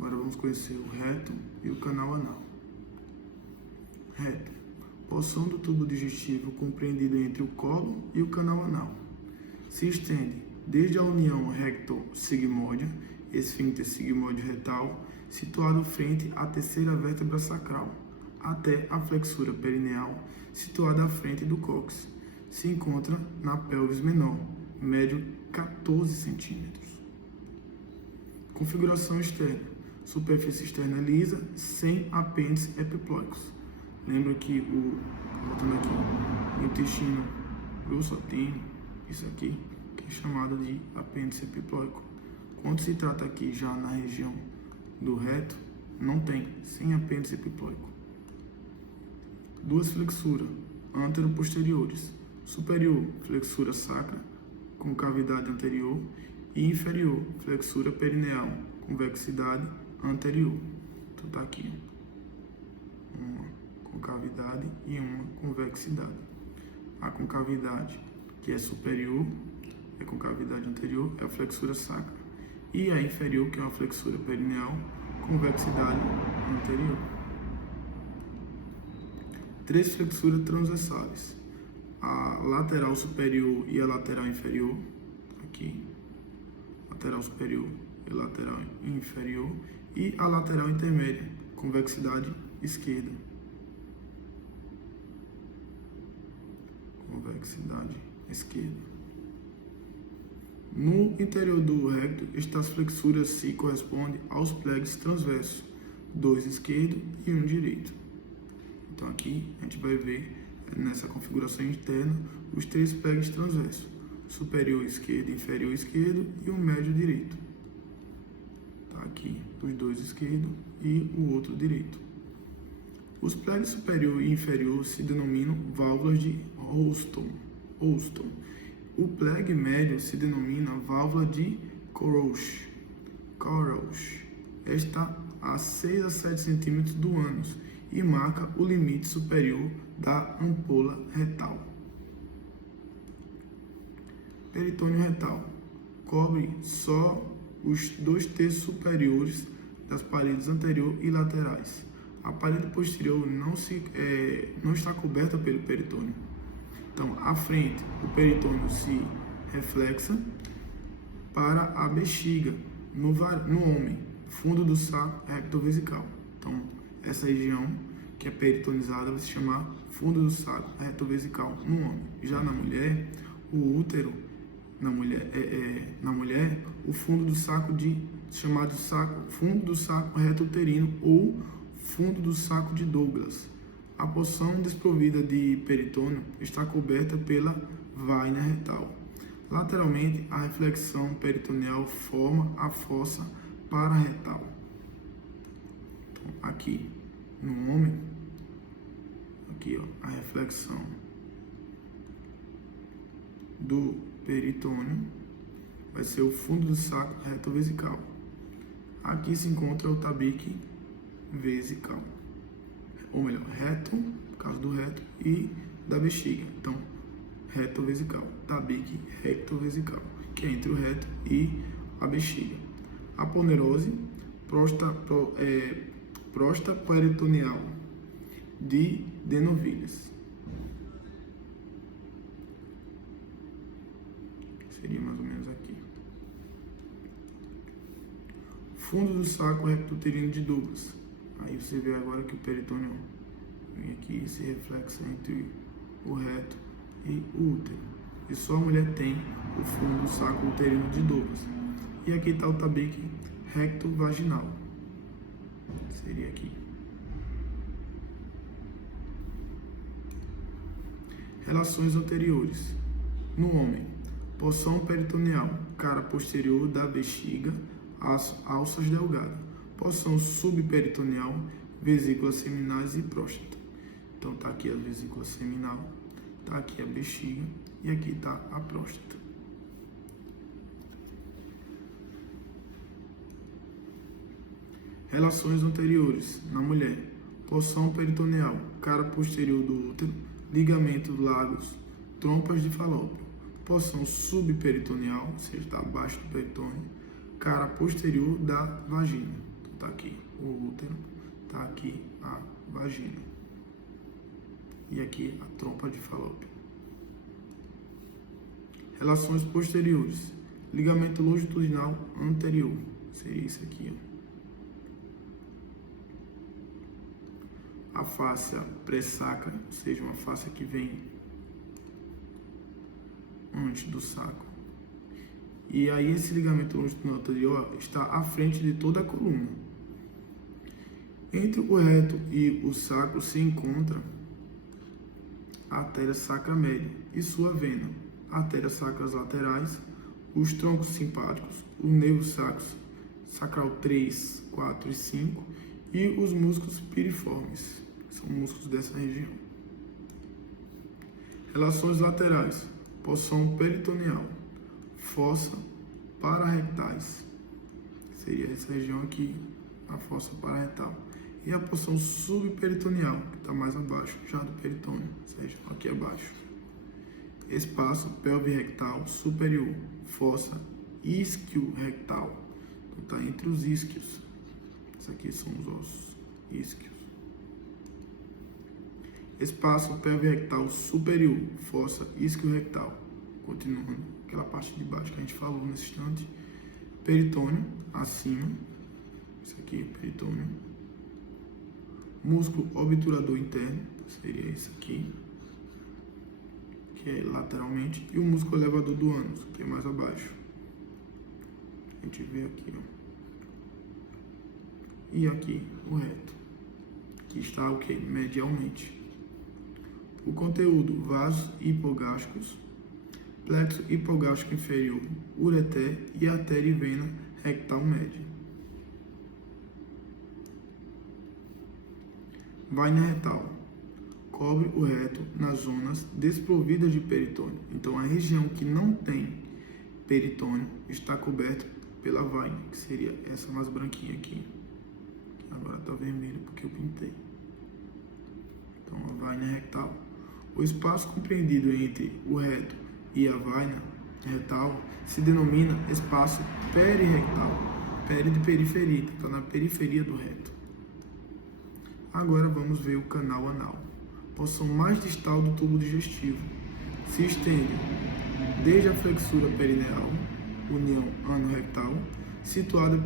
Agora vamos conhecer o reto e o canal anal. Reto. Porção do tubo digestivo compreendido entre o colo e o canal anal. Se estende desde a união recto-sigmóide, esfíncter sigmóide retal, situado frente à terceira vértebra sacral, até a flexura perineal, situada à frente do cóccix. Se encontra na pelvis menor, médio 14 centímetros. Configuração externa. Superfície externa lisa, sem apêndice epiploicos. Lembra que voltando aqui, o intestino grosso tem isso aqui, que é chamado de apêndice epiploico. Quando se trata aqui já na região do reto, não tem, sem apêndice epiploico. Duas flexuras antero-posteriores. Superior, flexura sacra, com cavidade anterior, e inferior, flexura perineal, convexidade anterior. Então tá aqui, uma concavidade e uma convexidade. A concavidade, que é superior, é concavidade anterior, é a flexura sacra. E a inferior, que é uma flexura perineal, convexidade anterior. Três flexuras transversais. A lateral superior e a lateral inferior, aqui, lateral superior e lateral inferior, e a lateral intermédia, convexidade esquerda. Convexidade esquerda. No interior do recto, estas flexuras se correspondem aos plegs transversos, dois esquerdo e um direito. Então aqui a gente vai ver nessa configuração interna os três plegs transversos, superior esquerdo, inferior esquerdo e o médio direito. Tá aqui os dois esquerdo e o outro direito. Os plegs superior e inferior se denominam válvulas de Houston. O pleg médio se denomina válvula de Courage. Está a 6 a 7 centímetros do ânus e marca o limite superior da ampola retal. Peritônio retal. Cobre só os 2/3 superiores das paredes anterior e laterais. A parede posterior não está coberta pelo peritônio. Então, à frente, o peritônio se reflexa para a bexiga, no homem, fundo do saco rectovesical. Então, essa região que é peritonizada vai se chamar fundo do saco rectovesical no homem. Já na mulher, o útero, na mulher, o fundo do saco chamado fundo do saco reto-uterino ou fundo do saco de Douglas. A porção desprovida de peritônio está coberta pela vaina retal. Lateralmente, a reflexão peritoneal forma a fossa pararetal. Então, aqui no homem, aqui ó, a reflexão do peritônio vai ser o fundo do saco retovesical. Aqui se encontra o tabique vesical, ou melhor, reto, por causa do reto, e da bexiga. Então, retovesical, tabique rectovesical, que é entre o reto e a bexiga. A ponerose, próstata peritoneal de denovilhas. Seria mais ou menos aqui. Fundo do saco recto-uterino de Douglas. Aí você vê agora que o peritônio vem aqui e se reflexa entre o reto e o útero. E só a mulher tem o fundo do saco uterino de Douglas. E aqui está o tabique recto-vaginal. Seria aqui. Relações anteriores. No homem, porção peritoneal, cara posterior da bexiga, alças delgadas. Porção subperitoneal, vesículas seminais e próstata. Então tá aqui a vesícula seminal, tá aqui a bexiga e aqui tá a próstata. Relações anteriores na mulher. Porção peritoneal, cara posterior do útero, ligamento largos, trompas de falópio. Porção subperitoneal, ou seja, está abaixo do peritônio, cara posterior da vagina. tá aqui o útero, tá aqui a vagina. E aqui a trompa de Falópio. Relações posteriores. Ligamento longitudinal anterior. Seria isso aqui, ó. A fáscia pré-sacra, ou seja, uma fáscia que vem antes do sacro. E aí esse ligamento longitudinal anterior está à frente de toda a coluna. Entre o reto e o sacro se encontra a artéria sacra média e sua vena, artérias sacras laterais, os troncos simpáticos, os nervos sacral 3, 4 e 5 e os músculos piriformes, que são músculos dessa região. Relações laterais, porção peritoneal, fossa pararrectais, seria essa região aqui, a fossa pararretal. E a porção subperitoneal, que está mais abaixo já do peritônio, ou seja, aqui abaixo. Espaço pelvirectal superior, fossa isquio-rectal, então está entre os isquios. Esses aqui são os ossos isquios. Espaço pelvirectal superior, fossa isquio-rectal. Continuando, aquela parte de baixo que a gente falou nesse instante. Peritônio, acima. Isso aqui, peritônio. Músculo obturador interno, seria esse aqui, que é lateralmente, e o músculo elevador do ânus, que é mais abaixo. A gente vê aqui, ó. E aqui o reto, que está o que? Medialmente. O conteúdo, vasos hipogástricos, plexo hipogástrico inferior, ureter e artéria e vena rectal média. Vaina retal. Cobre o reto nas zonas desprovidas de peritônio. Então, a região que não tem peritônio está coberta pela vaina, que seria essa mais branquinha aqui. Agora está vermelho porque eu pintei. Então, a vaina rectal. O espaço compreendido entre o reto e a vaina retal se denomina espaço perirectal. Peri de periferia, está na periferia do reto. Agora vamos ver o canal anal. Porção mais distal do tubo digestivo. Se estende desde a flexura perineal, união ano-rectal, situada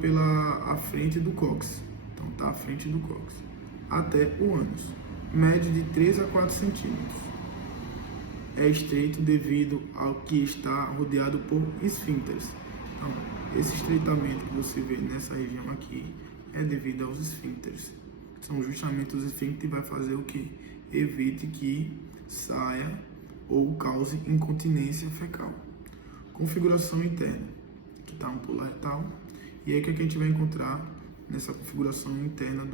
à frente do cóccix. Então está à frente do cóccix. Até o ânus. Médio de 3 a 4 centímetros. É estreito devido ao que está rodeado por esfíncteres. Então, esse estreitamento que você vê nessa região aqui é devido aos esfíncteres. São justamente os esfíncteres que vai fazer o que? Evite que saia ou cause incontinência fecal. Configuração interna. Aqui está um pula retal. E aí o que a gente vai encontrar nessa configuração interna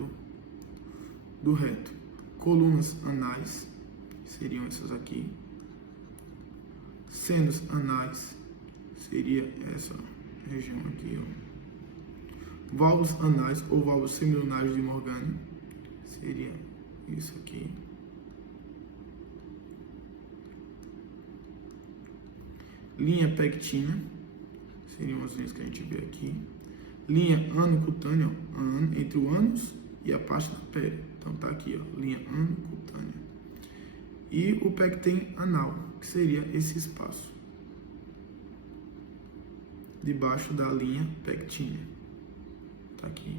do reto? Colunas anais, seriam essas aqui. Senos anais, seria essa região aqui, ó. Válvulas anais ou válvulas semilunares de Morgane, seria isso aqui. Linha pectina, seriam as linhas que a gente vê aqui. Linha anocutânea, ó, entre o ânus e a parte da pele. Então tá aqui, ó, linha anocutânea. E o pecten anal, que seria esse espaço debaixo da linha pectina. Tá aqui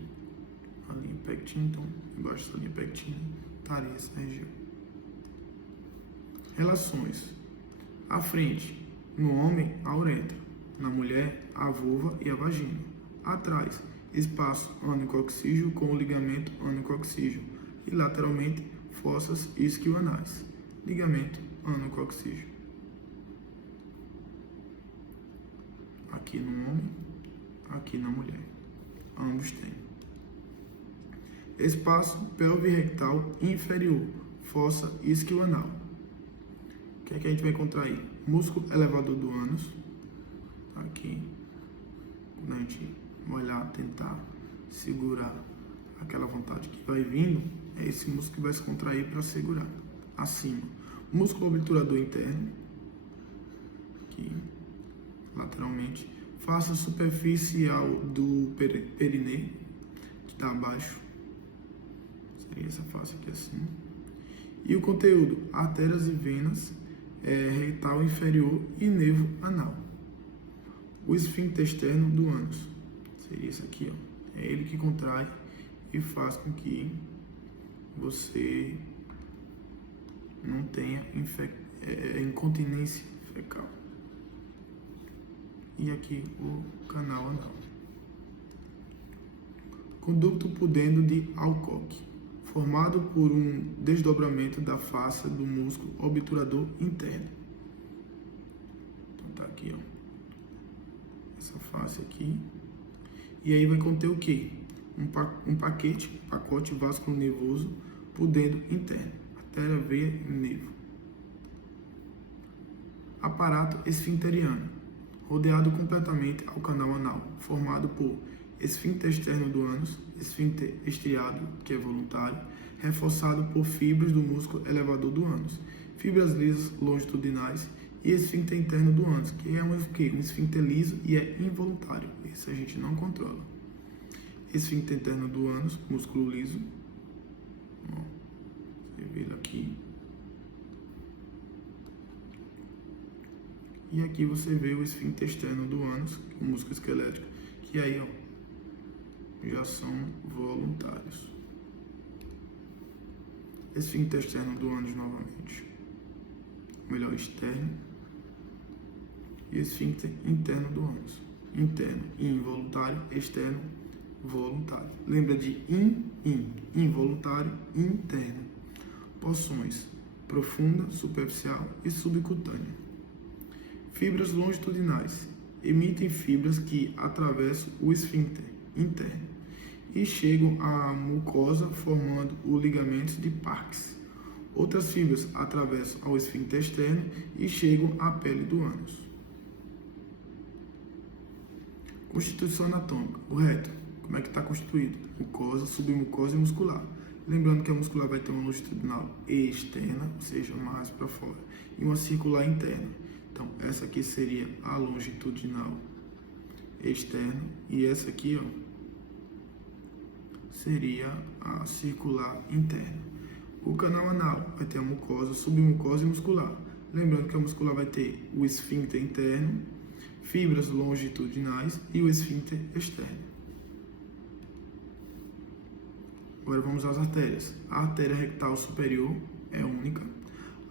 a linha pectina, então embaixo da linha pectina estaria essa região. Relações. À frente, no homem, a uretra. Na mulher, a vulva e a vagina. Atrás, espaço ano-coccígeo com o ligamento ano-coccígeo. E lateralmente, fossas isquioanais. Ligamento ano-coccígeo. Aqui no homem, aqui na mulher. Ambos têm. Espaço pelvirectal inferior, fossa isquioanal. O que é que a gente vai encontrar aí? Músculo elevador do ânus. Aqui. Quando a gente olhar, tentar segurar aquela vontade que vai vindo, é esse músculo que vai se contrair para segurar. Acima. Músculo obturador interno. Aqui. Lateralmente. Face superficial do perineu, que abaixo. Seria essa face aqui assim. E o conteúdo, artérias e venas, retal inferior e nervo anal. O esfíncter externo do ânus. Seria isso aqui, ó. É ele que contrai e faz com que você não tenha incontinência fecal. E aqui o canal anal. Conducto pudendo de Alcock, formado por um desdobramento da face do músculo obturador interno. Então tá aqui, ó. Essa face aqui. E aí vai conter o quê? Um pacote vascular nervoso pudendo interno, artéria, veia e nervo. Aparato esfincteriano, rodeado completamente ao canal anal, formado por esfíncter externo do ânus, esfíncter estriado, que é voluntário, reforçado por fibras do músculo elevador do ânus, fibras lisas longitudinais e esfíncter interno do ânus, que é um esfíncter liso e é involuntário. Esse a gente não controla. Esfíncter interno do ânus, músculo liso. Ó, você vê ele aqui. E aqui você vê o esfíncter externo do ânus, o músculo esquelético, que aí, ó, já são voluntários. Esfíncter externo do ânus novamente. Melhor, externo. E esfíncter interno do ânus. Interno, involuntário, externo, voluntário. Lembra de involuntário, interno. Porções profunda, superficial e subcutânea. Fibras longitudinais. Emitem fibras que atravessam o esfíncter interno e chegam à mucosa formando o ligamento de Parkinson. Outras fibras atravessam ao esfíncter externo e chegam à pele do ânus. Constituição anatômica. O reto, como é que está constituído? Mucosa, submucosa e muscular. Lembrando que a muscular vai ter uma longitudinal externa, ou seja, mais para fora, e uma circular interna. Então, essa aqui seria a longitudinal externa e essa aqui, ó, seria a circular interna. O canal anal vai ter a mucosa, submucosa e muscular. Lembrando que a muscular vai ter o esfíncter interno, fibras longitudinais e o esfíncter externo. Agora vamos às artérias. A artéria rectal superior é única,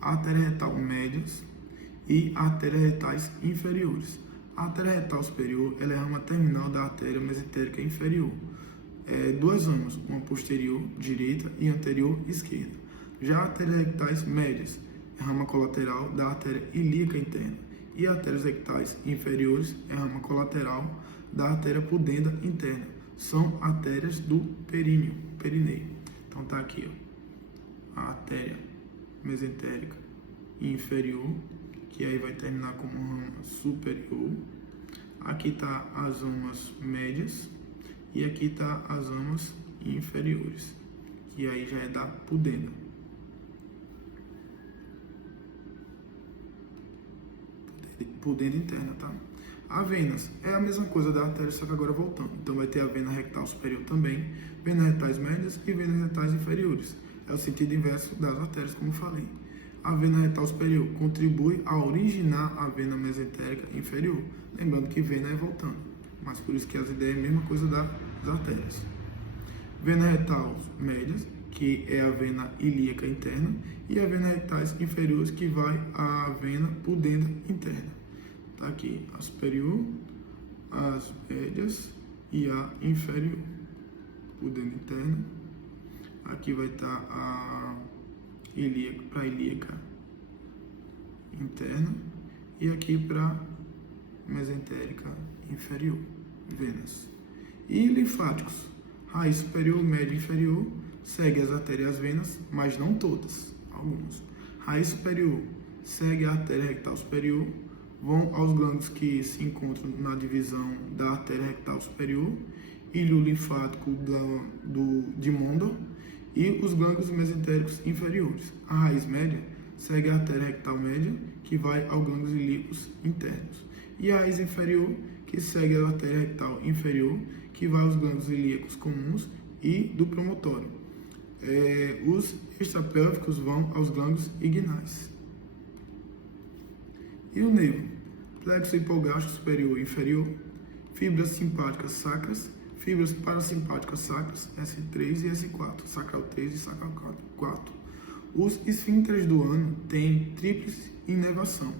a artéria retal médias e a artéria retais inferiores. A artéria retal superior ela é a rama terminal da artéria mesentérica inferior. Duas ramas, uma posterior direita e anterior esquerda. Já a artéria rectais médias é a rama colateral da artéria ilíaca interna. E artérias rectais inferiores é a rama colateral da artéria pudenda interna. São artérias do perineio. Então tá aqui, ó, a artéria mesentérica inferior, que aí vai terminar como rama superior. Aqui tá as ramas médias e aqui tá as ramas inferiores, que aí já é da pudenda. Pudenda interna, tá? A venas é a mesma coisa da artéria, só que agora voltando. Então vai ter a vena rectal superior também, venas retais médias e venas retais inferiores. É o sentido inverso das artérias, como eu falei. A vena retal superior contribui a originar a vena mesentérica inferior. Lembrando que vena é voltando, mas por isso que as ideias é a mesma coisa das artérias. Vena retal médias, que é a vena ilíaca interna, e a vena retais inferiores, que vai à vena pudenda interna. Tá aqui a superior, as médias e a inferior, pudenda interna. Aqui vai estar a ilíaca, para ilíaca interna, e aqui para mesentérica inferior, venas. E linfáticos, raiz superior, média e inferior, segue as artérias e as venas, mas não todas, algumas. Raiz superior segue a artéria rectal superior, vão aos glândulos que se encontram na divisão da artéria rectal superior, ilho linfático de Mondor e os glândulos mesentéricos inferiores. A raiz média segue a artéria rectal média, que vai aos glândulos ilíacos internos. E a raiz inferior, que segue a artéria rectal inferior, que vai aos glândulos ilíacos comuns e do promontório. Os extrapélvicos vão aos gânglios inguinais. E o nervo? Plexo hipogástrico superior e inferior, fibras simpáticas sacras, fibras parasimpáticas sacras, S3 e S4, sacral 3 e sacral 4. Os esfíncteres do ano têm tríplice inervação.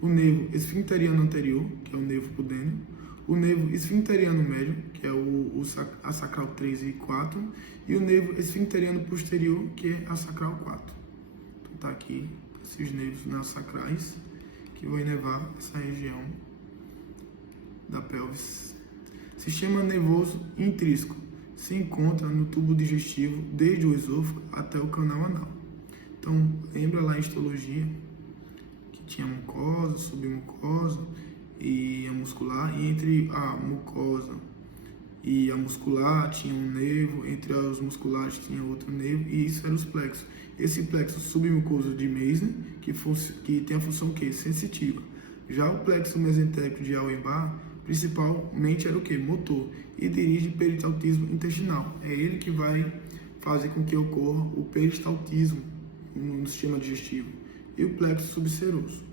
O nervo esfincteriano anterior, que é o nervo pudêneo, o nervo esfincteriano médio, que é a sacral 3 e 4, e o nervo esfincteriano posterior, que é a sacral 4. Então tá aqui esses nervos nas sacrais, que vão inervar essa região da pelvis. Sistema nervoso intrínseco se encontra no tubo digestivo desde o esôfago até o canal anal. Então, lembra lá em histologia que tinha mucosa, submucosa e a muscular, e entre a mucosa e a muscular tinha um nervo, entre os musculares tinha outro nervo, e isso era os plexos. Esse plexo submucoso de Meissner, que tem a função que? Sensitiva. Já o plexo mesentérico de Auerbach, principalmente era o que? Motor, e dirige peristaltismo intestinal. É ele que vai fazer com que ocorra o peristaltismo no sistema digestivo. E o plexo subseroso.